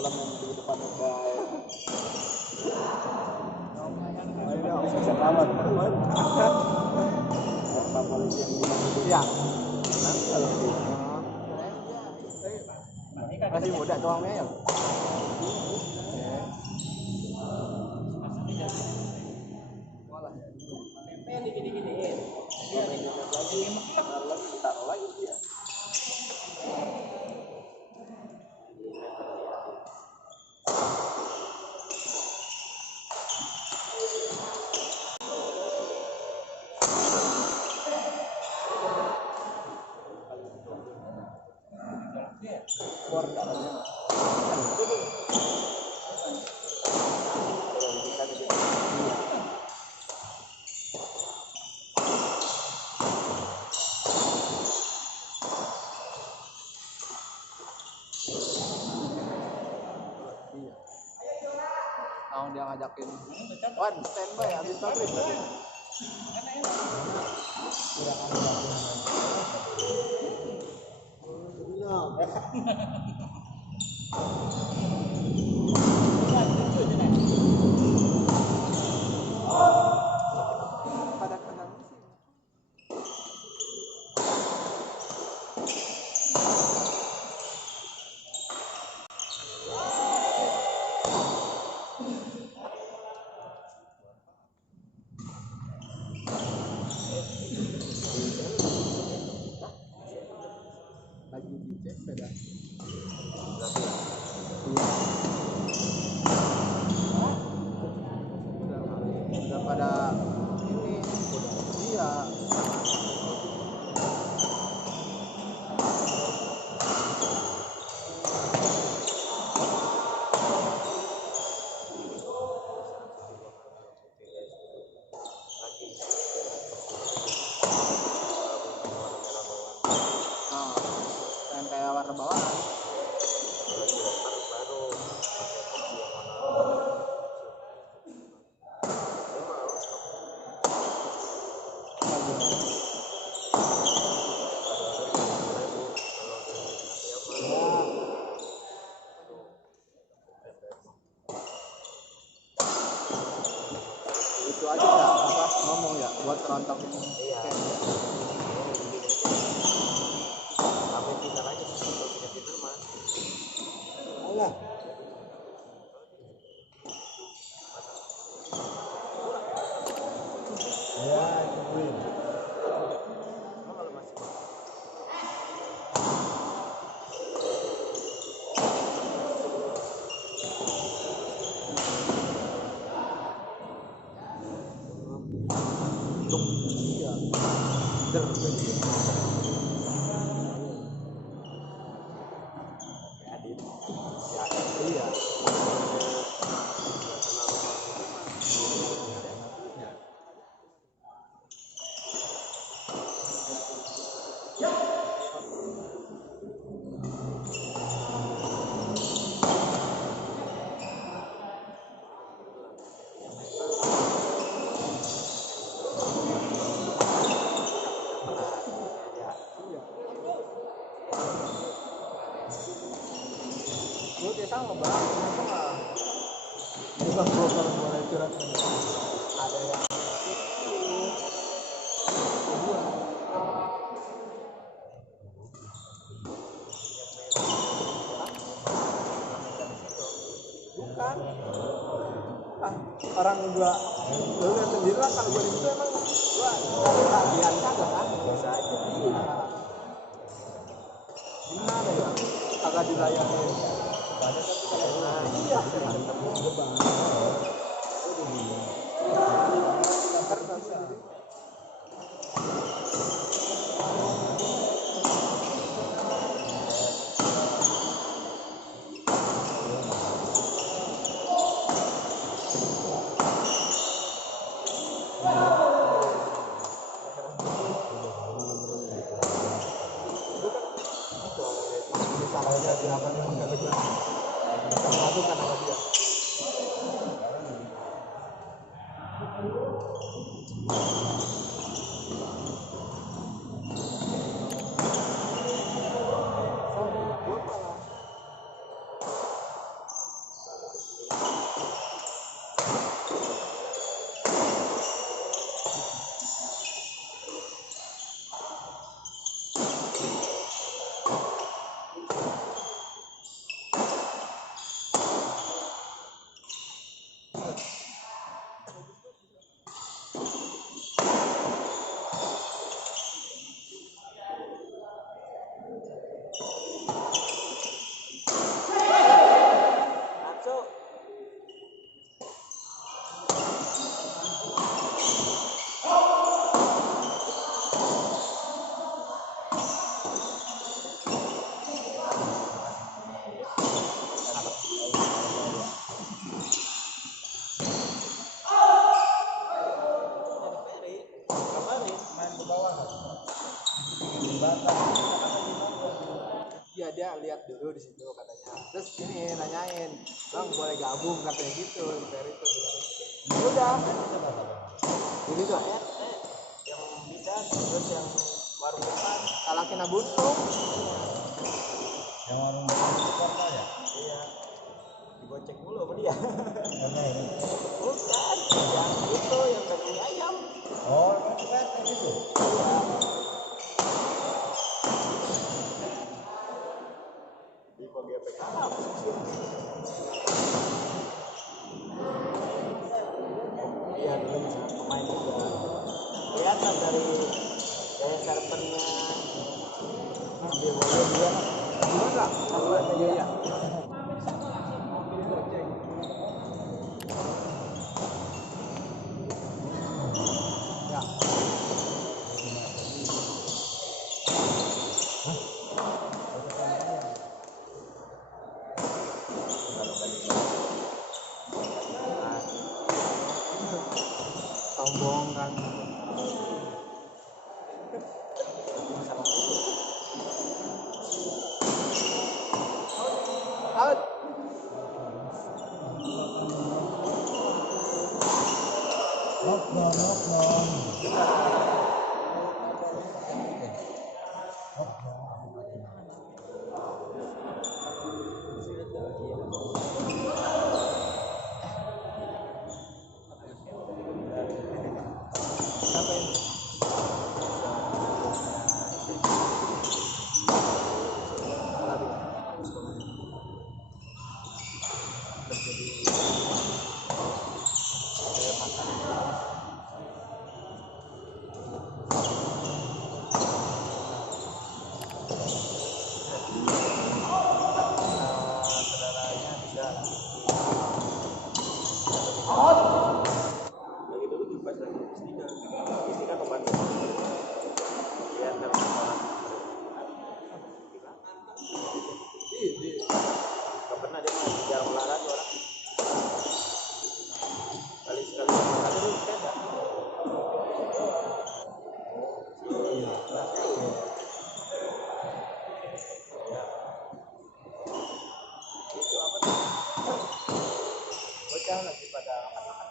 kolam yang di depan ada bisa rawat Pak polisi yang ya masih muda doang ya dia ngajakin Wan standby habis maghrib udah pada ini iya yang kayak warna bawaan itu aja ya apa ngomong ya buat rontok ini iya apa kita aja kalau kita mah Allah ya itu iya iya gue biasa ngebahas bukan broker boleh curhat ada yang bukan orang gua lu lihat sendiri lah kalau gua di situ emang gua dari latihan kagak kan biasa aja gimana ya agak dilayani banyak tapi kalau iya salahnya di apa nih enggak begitu. Satu kan sama dia. Ya dia lihat dulu di situ katanya. Terus ini nanyain, bang boleh gabung katanya gitu di Ferry itu. Udah. Jadi tuh yang bisa terus yang warung depan Kalakina Buntung. Yang warung depan ya? Iya. Digocek dulu sama dia. Karena ini. Bukan, yang itu yang daging ayam. Oh, itu kan gitu. Iya. Di PGPK iya dulu pemain juga kelihatan dari gaya servernya dia boleh dia gimana nggak iya ya sombong kan out Lockdown. apa ini saudaranya bisa dari dulu di pas lagi Istika ke Bandung lihat dari orang nggak pernah dia mah jarang olahraga orang sekali olahraga dulu sepeda itu apa tuh bocah lagi pada makan-makan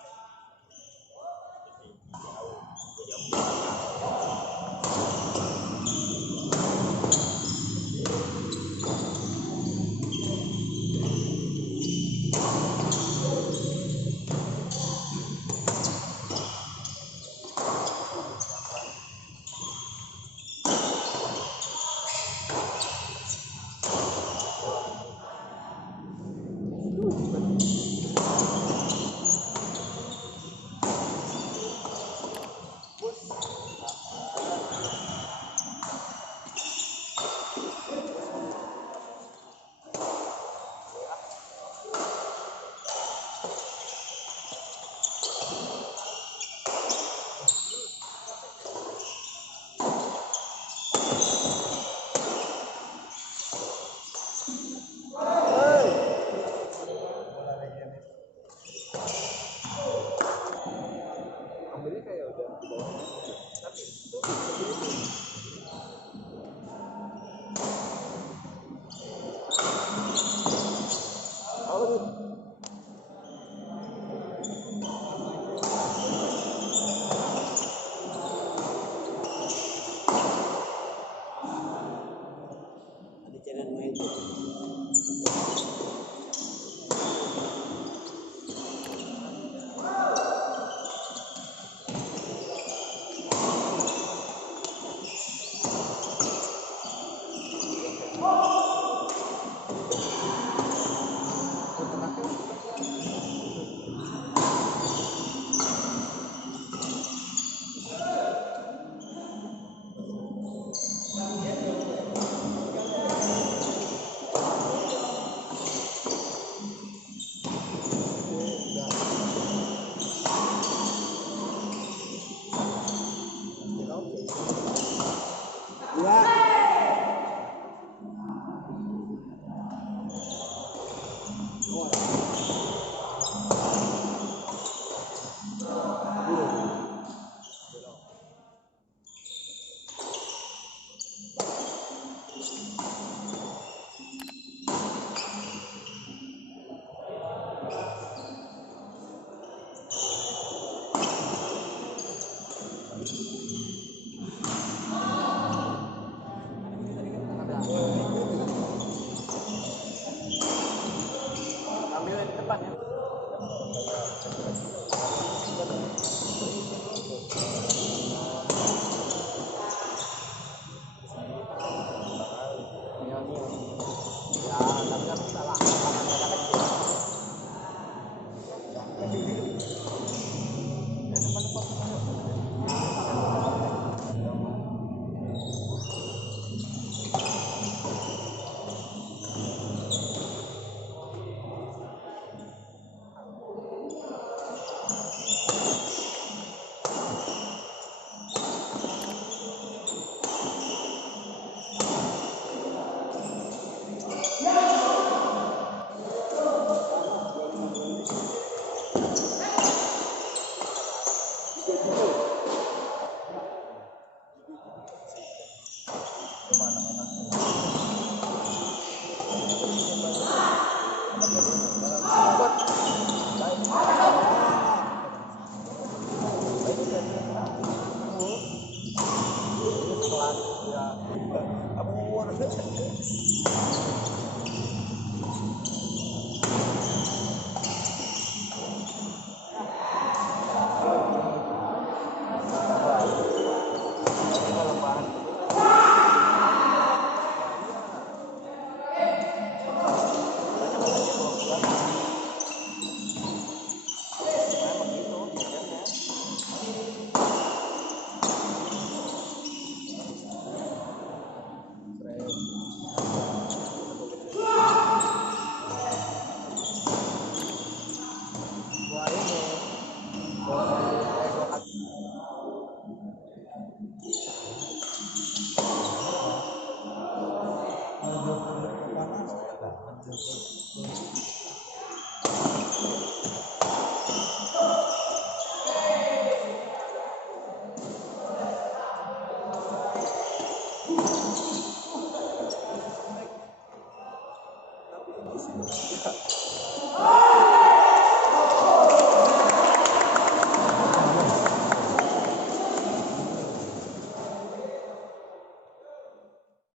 ambilnya kayak udah di bawah tapi itu segini oh ada channel main depan ya. Iya, iya. Ya, tapi kan salah. Lapangan mereka kecil. Ya, depan-depan sana, yuk.